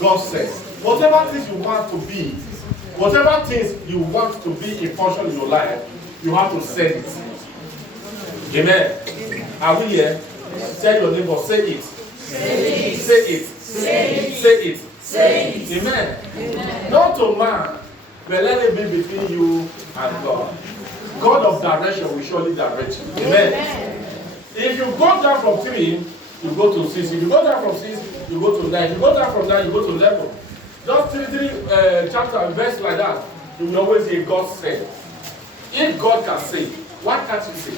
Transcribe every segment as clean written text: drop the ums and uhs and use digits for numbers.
God says. Whatever things you want to be, whatever things you want to be in function in your life, you have to say it. Amen. Are we here? Tell your neighbor, say it. Say it. Say it. Say it. Say it. Say it. Amen. Amen. Not to man, but let it be between you and God. God of direction will surely direct you. Amen. Amen. If you go down from 3, you go to 6. If you go down from 6, you go to 9. If you go down from 9, you go to 11. Just 3 chapter and verse like that, you will always hear God say. If God can say, what can't you say?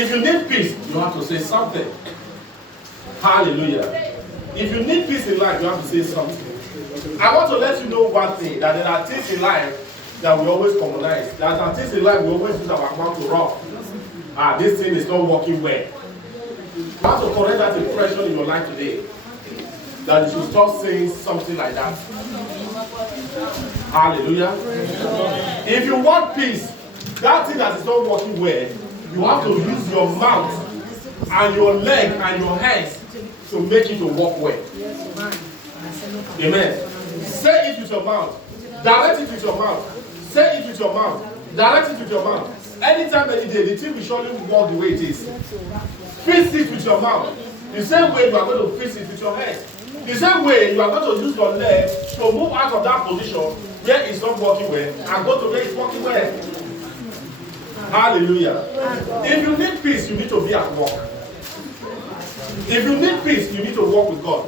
If you need peace, you have to say something. Hallelujah. If you need peace in life, you have to say something. I want to let you know one thing, that there are things in life that we always commonize. There are things in life we always use our mouth to run. This thing is not working well. You have to correct that impression in your life today. That you should stop saying something like that. Hallelujah. If you want peace, that thing that is not working well, you have to use your mouth and your leg and your hands to make it to work well. Amen. Say it with your mouth. Direct it with your mouth. Say it with your mouth. Direct it with your mouth. Anytime, any day, the thing will surely work the way it is. Fix it with your mouth. The same way you are going to fix it with your hands. The same way you are going to use your leg to move out of that position where it's not working well and go to where it's working well. Hallelujah. If you need peace, you need to be at work. If you need peace, you need to walk with God.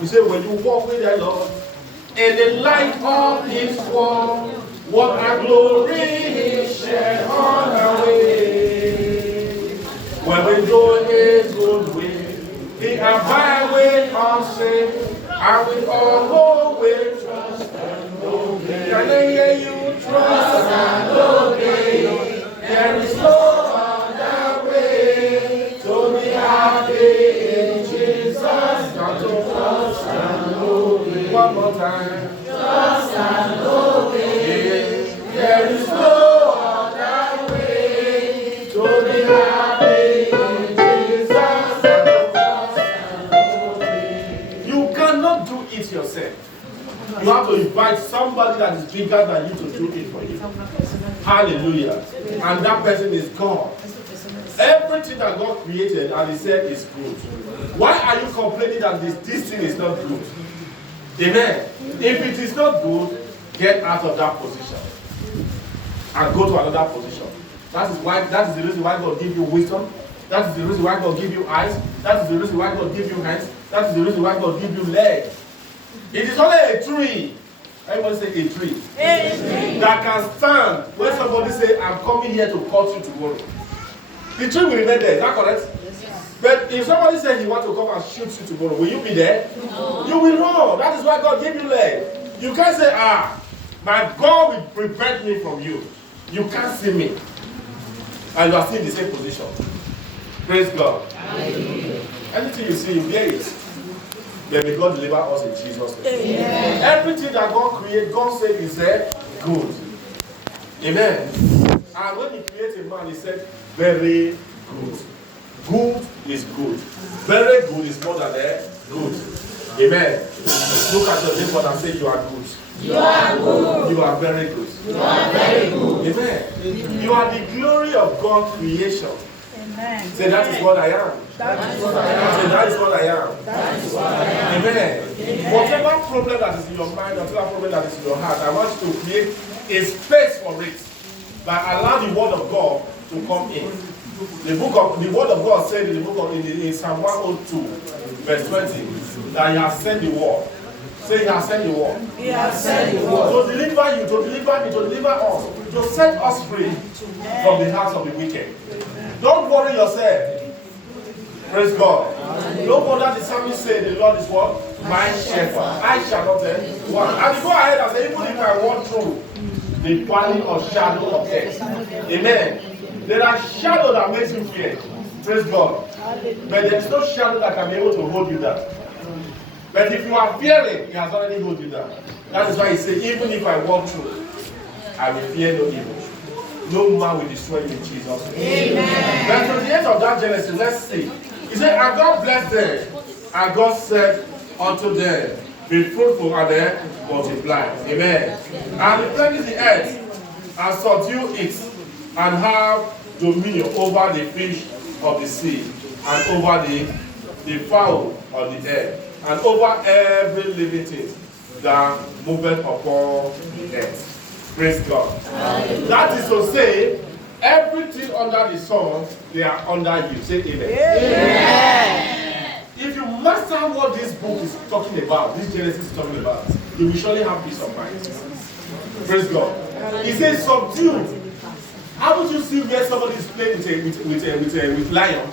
You say, when you walk with the Lord, in the light of His word, what a glory He shed on our way. When we do His good will, He abide with us safe, and we all go with trust and obey. Can I hear you? Trust and obey. There is no other way to be happy in Jesus than to trust and obey. One more time. Trust and obey. There is no other way to be happy in Jesus than to trust and obey. You cannot do it yourself. You have to invite somebody that is bigger than you to do it for you. Hallelujah. And that person is God. Everything that God created, and He said, is good. Why are you complaining that this thing is not good? Amen. If it is not good, get out of that position and go to another position. That is the reason why God give you wisdom. That is the reason why God give you eyes. That is the reason why God give you hands. That is the reason why God give you legs. It is only a tree. Everybody say a tree. A tree. That can stand when somebody say, I'm coming here to cut you tomorrow. The tree will remain there. Is that correct? Yes. But if somebody says he wants to come and shoot you tomorrow, will you be there? No. You will run. That is why God gave you legs. You can't say, my God will prevent me from you. You can't see me. And you are still in the same position. Praise God. Hallelujah. Anything you see, you bear it. Then may God deliver us in Jesus' name. Amen. Everything that God created, God said He said, good. Amen. And when He created man, He said, very good. Good is good. Very good is more than good. Amen. Look at your neighbor and say, you are good. You are good. You are very good. You are very good. Amen. You are the glory of God's creation. Amen. Say, that is what I am. That is what I am. Say, that is what I am. That is what I am. Amen. Amen. Whatever problem that is in your mind, whatever problem that is in your heart, I want you to create a space for it. But allow the word of God to come in. The word of God said in the book of in Psalm 102, verse 20, that He has sent the word. Say, He has sent the word. He has sent the word. To deliver you, to deliver me, to deliver us, to set us free from the hands of the wicked. Don't worry yourself. Praise God. No wonder the psalmist said, the Lord is what? My shepherd. I shall not want. And go ahead and say, even if I walk through the valley of shadow of death. Amen. There are shadows that makes you fear. Praise God. But there is no shadow that can be able to hold you down. But if you are fearing, He has already hold you down. That is why He said, even if I walk through, I will fear no evil. No man will destroy you in Jesus' name. Amen. But to the end of that Genesis, let's see. He said, and God blessed them. And God said unto them. Be fruitful and then multiply. Amen. And replenish the earth and subdue it, and have dominion over the fish of the sea, and over the fowl of the air, and over every living thing that moveth upon the earth. Praise God. That is to say, everything under the sun, they are under you. Say amen. Amen. If you master what this book is talking about, this Genesis is talking about, you will surely have peace of mind. Praise God. He says subdue. Haven't you seen where somebody is playing with lion?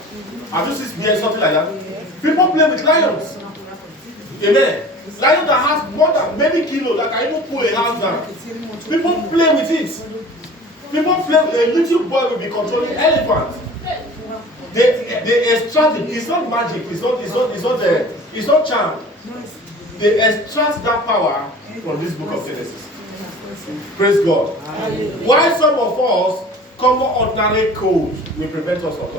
Have you seen where something like that? People play with lions. Amen. Lion that has more than many kilos, that can even pull a house down. People play with it. People play with a little boy will be controlling elephants. They extract it. It's not magic. It's not charm. They extract that power from this book of Genesis. Praise God. Why some of us common ordinary codes will prevent us from